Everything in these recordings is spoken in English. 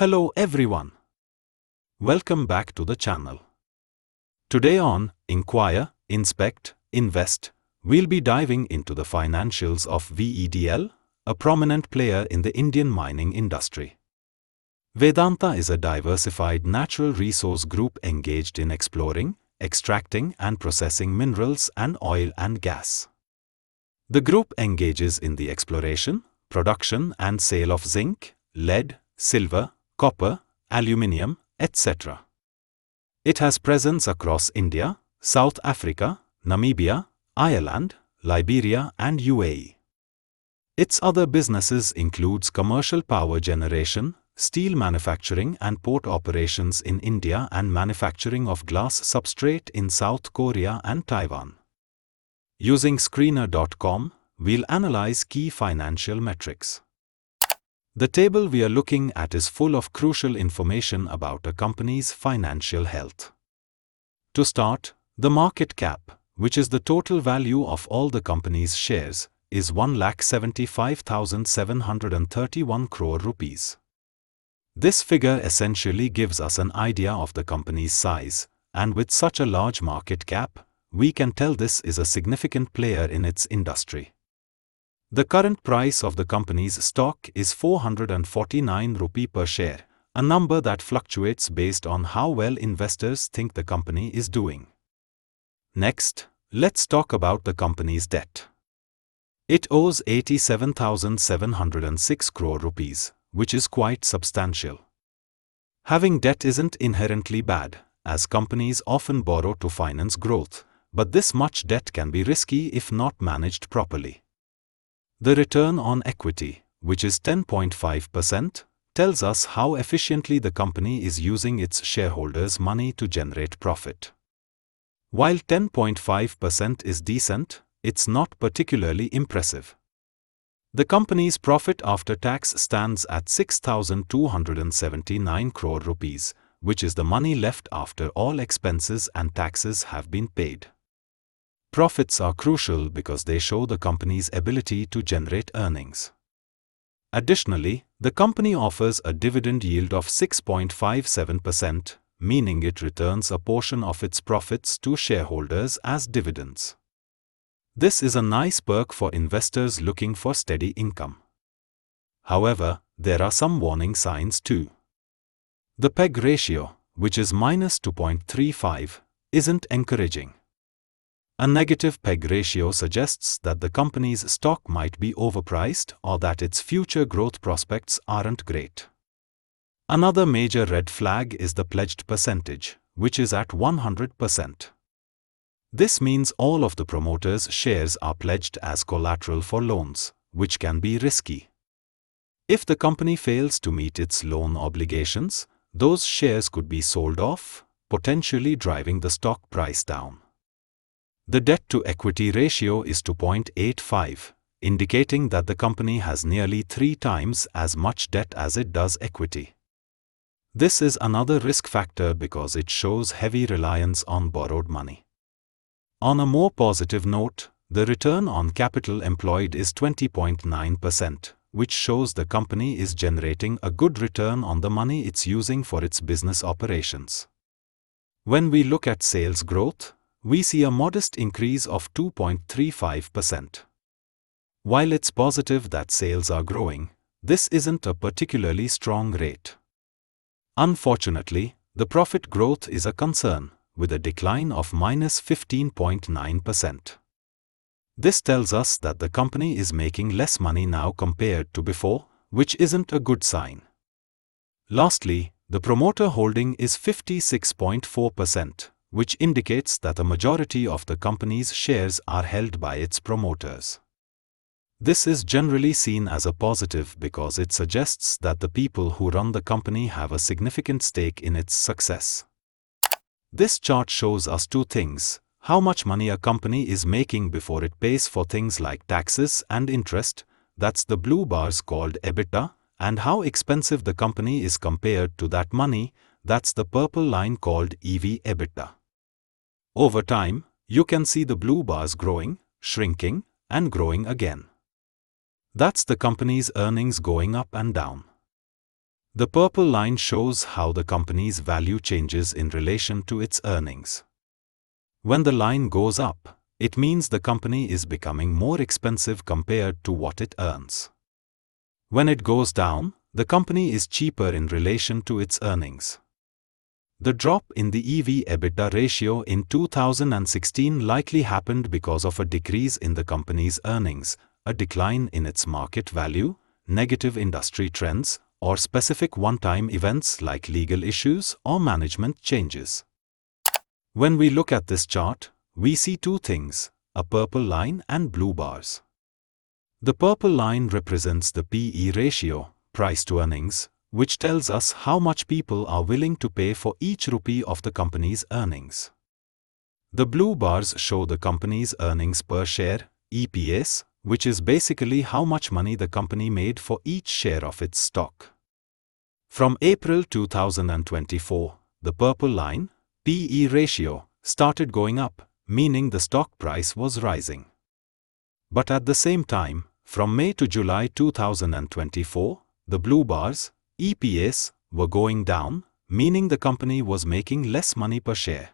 Hello everyone. Welcome back to the channel. Today on Inquire, Inspect, Invest, we'll be diving into the financials of VEDL, a prominent player in the Indian mining industry. Vedanta is a diversified natural resource group engaged in exploring, extracting and processing minerals and oil and gas. The group engages in the exploration, production and sale of zinc, lead, silver, copper, aluminium, etc. It has presence across India, South Africa, Namibia, Ireland, Liberia and UAE. Its other businesses includes commercial power generation, steel manufacturing and port operations in India and manufacturing of glass substrate in South Korea and Taiwan. Using Screener.com, we'll analyze key financial metrics. The table we are looking at is full of crucial information about a company's financial health. To start, the market cap, which is the total value of all the company's shares, is 1,75,731 crore rupees. This figure essentially gives us an idea of the company's size, and with such a large market cap, we can tell this is a significant player in its industry. The current price of the company's stock is 449 rupee per share, a number that fluctuates based on how well investors think the company is doing. Next, let's talk about the company's debt. It owes 87,706 crore rupees, which is quite substantial. Having debt isn't inherently bad, as companies often borrow to finance growth, but this much debt can be risky if not managed properly. The return on equity, which is 10.5%, tells us how efficiently the company is using its shareholders' money to generate profit. While 10.5% is decent, it's not particularly impressive. The company's profit after tax stands at 6,279 crore rupees, which is the money left after all expenses and taxes have been paid. Profits are crucial because they show the company's ability to generate earnings. Additionally, the company offers a dividend yield of 6.57%, meaning it returns a portion of its profits to shareholders as dividends. This is a nice perk for investors looking for steady income. However, there are some warning signs too. The PEG ratio, which is -2.35, isn't encouraging. A negative PEG ratio suggests that the company's stock might be overpriced or that its future growth prospects aren't great. Another major red flag is the pledged percentage, which is at 100%. This means all of the promoters' shares are pledged as collateral for loans, which can be risky. If the company fails to meet its loan obligations, those shares could be sold off, potentially driving the stock price down. The debt-to-equity ratio is 2.85, indicating that the company has nearly 3 times as much debt as it does equity. This is another risk factor because it shows heavy reliance on borrowed money. On a more positive note, the return on capital employed is 20.9%, which shows the company is generating a good return on the money it's using for its business operations. When we look at sales growth, we see a modest increase of 2.35%. While it's positive that sales are growing, this isn't a particularly strong rate. Unfortunately, the profit growth is a concern, with a decline of -15.9%. This tells us that the company is making less money now compared to before, which isn't a good sign. Lastly, the promoter holding is 56.4%. which indicates that a majority of the company's shares are held by its promoters. This is generally seen as a positive because it suggests that the people who run the company have a significant stake in its success. This chart shows us two things: how much money a company is making before it pays for things like taxes and interest, that's the blue bars called EBITDA, and how expensive the company is compared to that money, that's the purple line called EV/EBITDA. Over time, you can see the blue bars growing, shrinking, and growing again. That's the company's earnings going up and down. The purple line shows how the company's value changes in relation to its earnings. When the line goes up, it means the company is becoming more expensive compared to what it earns. When it goes down, the company is cheaper in relation to its earnings. The drop in the EV/EBITDA ratio in 2016 likely happened because of a decrease in the company's earnings, a decline in its market value, negative industry trends, or specific one-time events like legal issues or management changes. When we look at this chart, we see two things, a purple line and blue bars. The purple line represents the PE ratio, price to earnings, which tells us how much people are willing to pay for each rupee of the company's earnings. The blue bars show the company's earnings per share, EPS, which is basically how much money the company made for each share of its stock. From April 2024, the purple line, PE ratio, started going up, meaning the stock price was rising. But at the same time, from May to July 2024, the blue bars, EPS, were going down, meaning the company was making less money per share.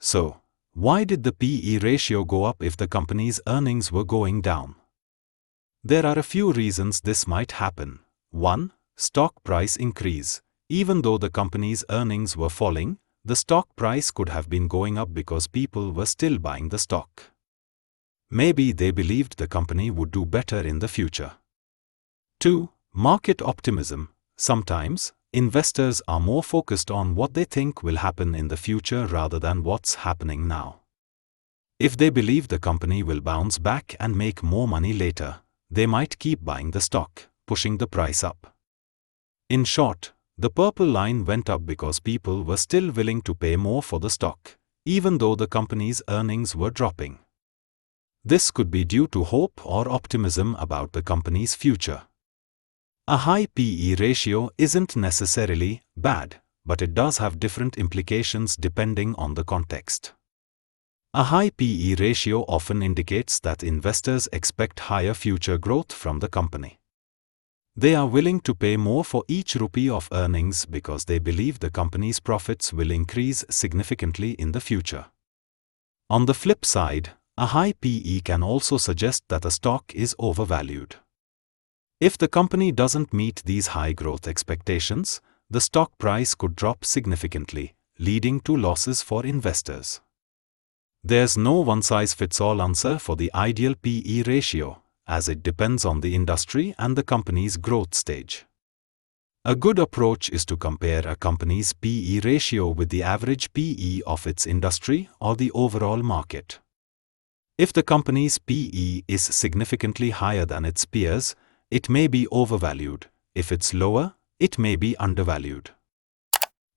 So, why did the PE ratio go up if the company's earnings were going down? There are a few reasons this might happen. 1. Stock price increase. Even though the company's earnings were falling, the stock price could have been going up because people were still buying the stock. Maybe they believed the company would do better in the future. 2. Market optimism. Sometimes, investors are more focused on what they think will happen in the future rather than what's happening now. If they believe the company will bounce back and make more money later, they might keep buying the stock, pushing the price up. In short, the purple line went up because people were still willing to pay more for the stock, even though the company's earnings were dropping. This could be due to hope or optimism about the company's future. A high PE ratio isn't necessarily bad, but it does have different implications depending on the context. A high PE ratio often indicates that investors expect higher future growth from the company. They are willing to pay more for each rupee of earnings because they believe the company's profits will increase significantly in the future. On the flip side, a high PE can also suggest that a stock is overvalued. If the company doesn't meet these high growth expectations, the stock price could drop significantly, leading to losses for investors. There's no one-size-fits-all answer for the ideal PE ratio, as it depends on the industry and the company's growth stage. A good approach is to compare a company's PE ratio with the average PE of its industry or the overall market. If the company's PE is significantly higher than its peers, it may be overvalued. If it's lower, it may be undervalued.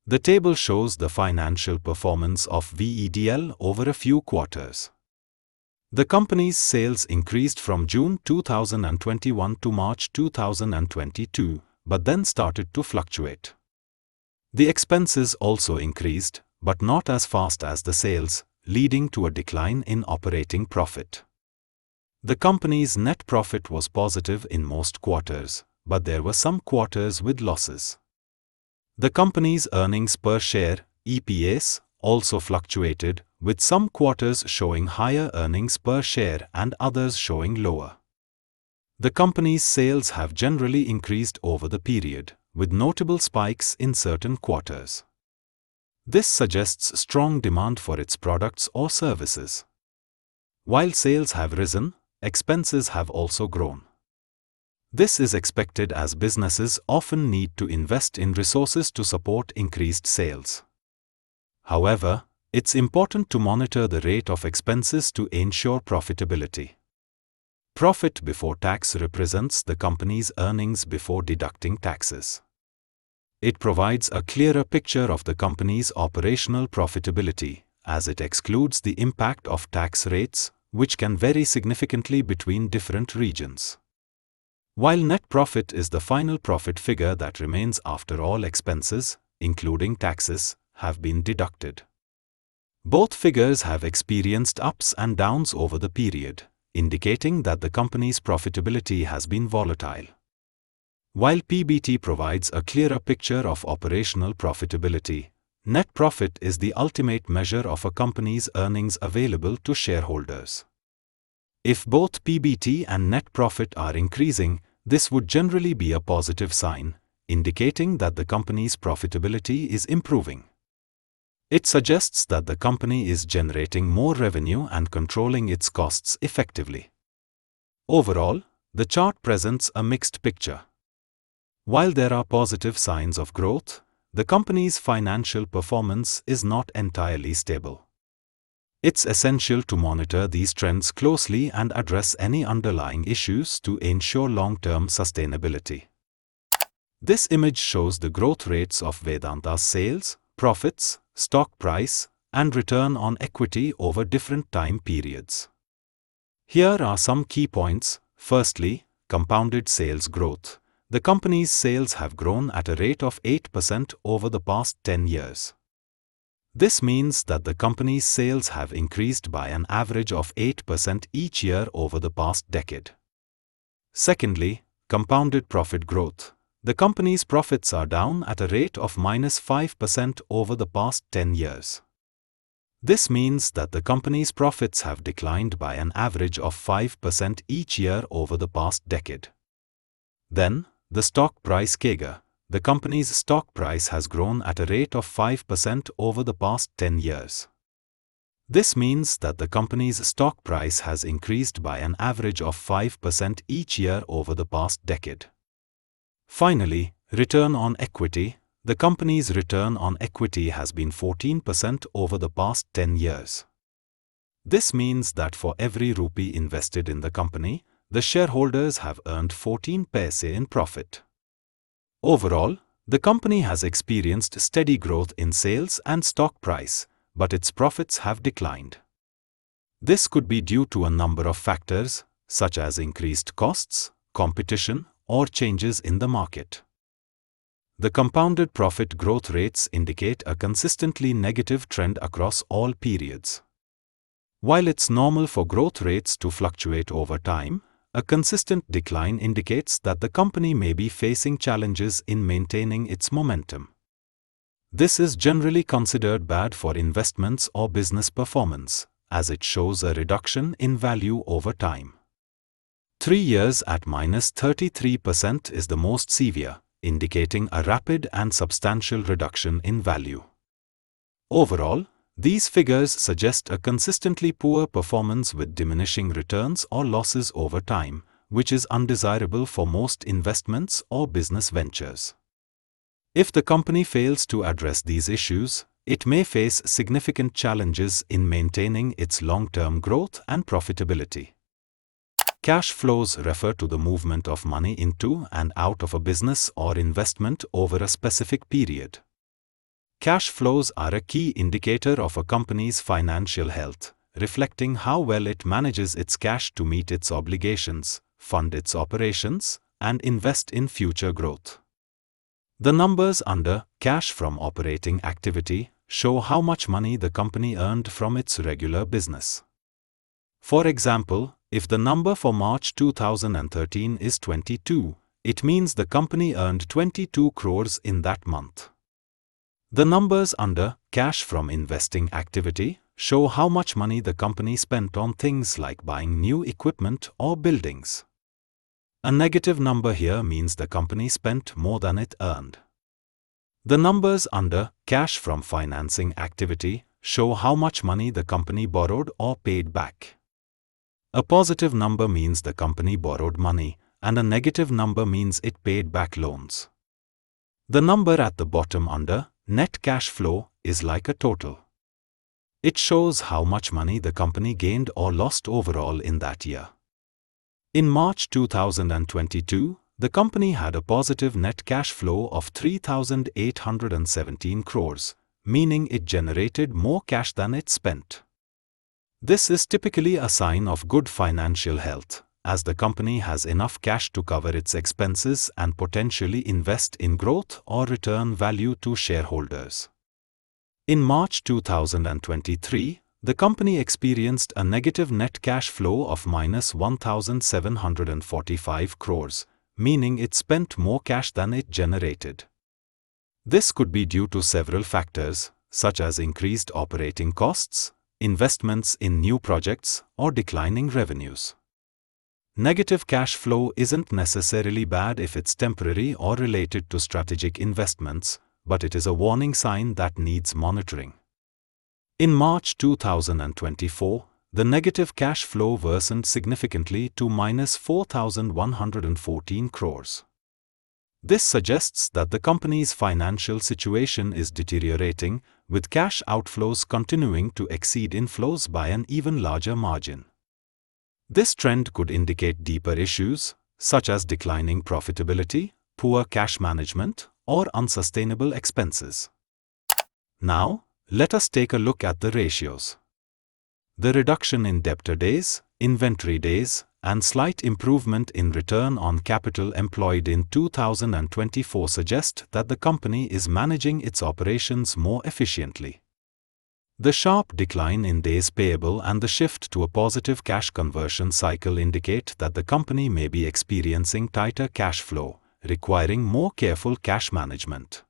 The table shows the financial performance of VEDL over a few quarters. The company's sales increased from June 2021 to March 2022, but then started to fluctuate. The expenses also increased, but not as fast as the sales, leading to a decline in operating profit. The company's net profit was positive in most quarters, but there were some quarters with losses. The company's earnings per share, EPS, also fluctuated, with some quarters showing higher earnings per share and others showing lower. The company's sales have generally increased over the period, with notable spikes in certain quarters. This suggests strong demand for its products or services. While sales have risen, expenses have also grown. This is expected as businesses often need to invest in resources to support increased sales. However, it's important to monitor the rate of expenses to ensure profitability. Profit before tax represents the company's earnings before deducting taxes. It provides a clearer picture of the company's operational profitability, as it excludes the impact of tax rates, which can vary significantly between different regions. While net profit is the final profit figure that remains after all expenses, including taxes, have been deducted. Both figures have experienced ups and downs over the period, indicating that the company's profitability has been volatile. While PBT provides a clearer picture of operational profitability, net profit is the ultimate measure of a company's earnings available to shareholders. If both PBT and net profit are increasing, this would generally be a positive sign, indicating that the company's profitability is improving. It suggests that the company is generating more revenue and controlling its costs effectively. Overall, the chart presents a mixed picture. While there are positive signs of growth, the company's financial performance is not entirely stable. It's essential to monitor these trends closely and address any underlying issues to ensure long-term sustainability. This image shows the growth rates of Vedanta's sales, profits, stock price, and return on equity over different time periods. Here are some key points. Firstly, compounded sales growth. The company's sales have grown at a rate of 8% over the past 10 years. This means that the company's sales have increased by an average of 8% each year over the past decade. Secondly, compounded profit growth. The company's profits are down at a rate of -5% over the past 10 years. This means that the company's profits have declined by an average of 5% each year over the past decade. Then, the stock price CAGR. The company's stock price has grown at a rate of 5% over the past 10 years. This means that the company's stock price has increased by an average of 5% each year over the past decade. Finally, return on equity. The company's return on equity has been 14% over the past 10 years. This means that for every rupee invested in the company, the shareholders have earned 14 paise in profit. Overall, the company has experienced steady growth in sales and stock price, but its profits have declined. This could be due to a number of factors, such as increased costs, competition, or changes in the market. The compounded profit growth rates indicate a consistently negative trend across all periods. While it's normal for growth rates to fluctuate over time, a consistent decline indicates that the company may be facing challenges in maintaining its momentum. This is generally considered bad for investments or business performance, as it shows a reduction in value over time. 3 years at -33% is the most severe, indicating a rapid and substantial reduction in value. Overall, these figures suggest a consistently poor performance with diminishing returns or losses over time, which is undesirable for most investments or business ventures. If the company fails to address these issues, it may face significant challenges in maintaining its long-term growth and profitability. Cash flows refer to the movement of money into and out of a business or investment over a specific period. Cash flows are a key indicator of a company's financial health, reflecting how well it manages its cash to meet its obligations, fund its operations, and invest in future growth. The numbers under cash from operating activity show how much money the company earned from its regular business. For example, if the number for March 2013 is 22, it means the company earned 22 crores in that month. The numbers under cash from investing activity show how much money the company spent on things like buying new equipment or buildings. A negative number here means the company spent more than it earned. The numbers under cash from financing activity show how much money the company borrowed or paid back. A positive number means the company borrowed money, and a negative number means it paid back loans. The number at the bottom under net cash flow is like a total. It shows how much money the company gained or lost overall in that year. In March 2022, the company had a positive net cash flow of 3,817 crores, meaning it generated more cash than it spent. This is typically a sign of good financial health, as the company has enough cash to cover its expenses and potentially invest in growth or return value to shareholders. In March 2023, the company experienced a negative net cash flow of -1,745 crores, meaning it spent more cash than it generated. This could be due to several factors, such as increased operating costs, investments in new projects, or declining revenues. Negative cash flow isn't necessarily bad if it's temporary or related to strategic investments, but it is a warning sign that needs monitoring. In March 2024, the negative cash flow worsened significantly to minus 4,114 crores. This suggests that the company's financial situation is deteriorating, with cash outflows continuing to exceed inflows by an even larger margin. This trend could indicate deeper issues, such as declining profitability, poor cash management, or unsustainable expenses. Now, let us take a look at the ratios. The reduction in debtor days, inventory days, and slight improvement in return on capital employed in 2024 suggest that the company is managing its operations more efficiently. The sharp decline in days payable and the shift to a positive cash conversion cycle indicate that the company may be experiencing tighter cash flow, requiring more careful cash management.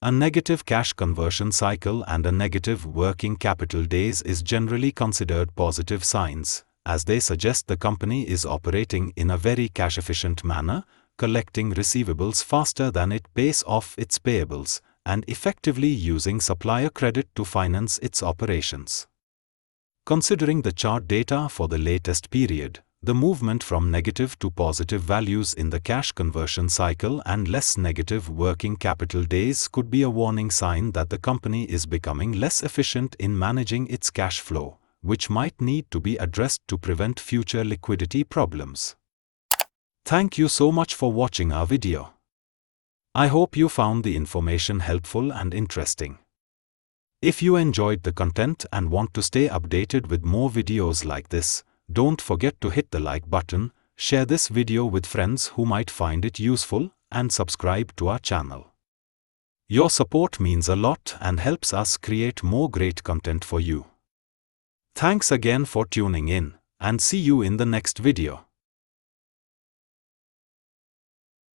A negative cash conversion cycle and a negative working capital days is generally considered positive signs, as they suggest the company is operating in a very cash-efficient manner, collecting receivables faster than it pays off its payables, and effectively using supplier credit to finance its operations. Considering the chart data for the latest period, the movement from negative to positive values in the cash conversion cycle and less negative working capital days could be a warning sign that the company is becoming less efficient in managing its cash flow, which might need to be addressed to prevent future liquidity problems. Thank you so much for watching our video. I hope you found the information helpful and interesting. If you enjoyed the content and want to stay updated with more videos like this, don't forget to hit the like button, share this video with friends who might find it useful, and subscribe to our channel. Your support means a lot and helps us create more great content for you. Thanks again for tuning in, and see you in the next video.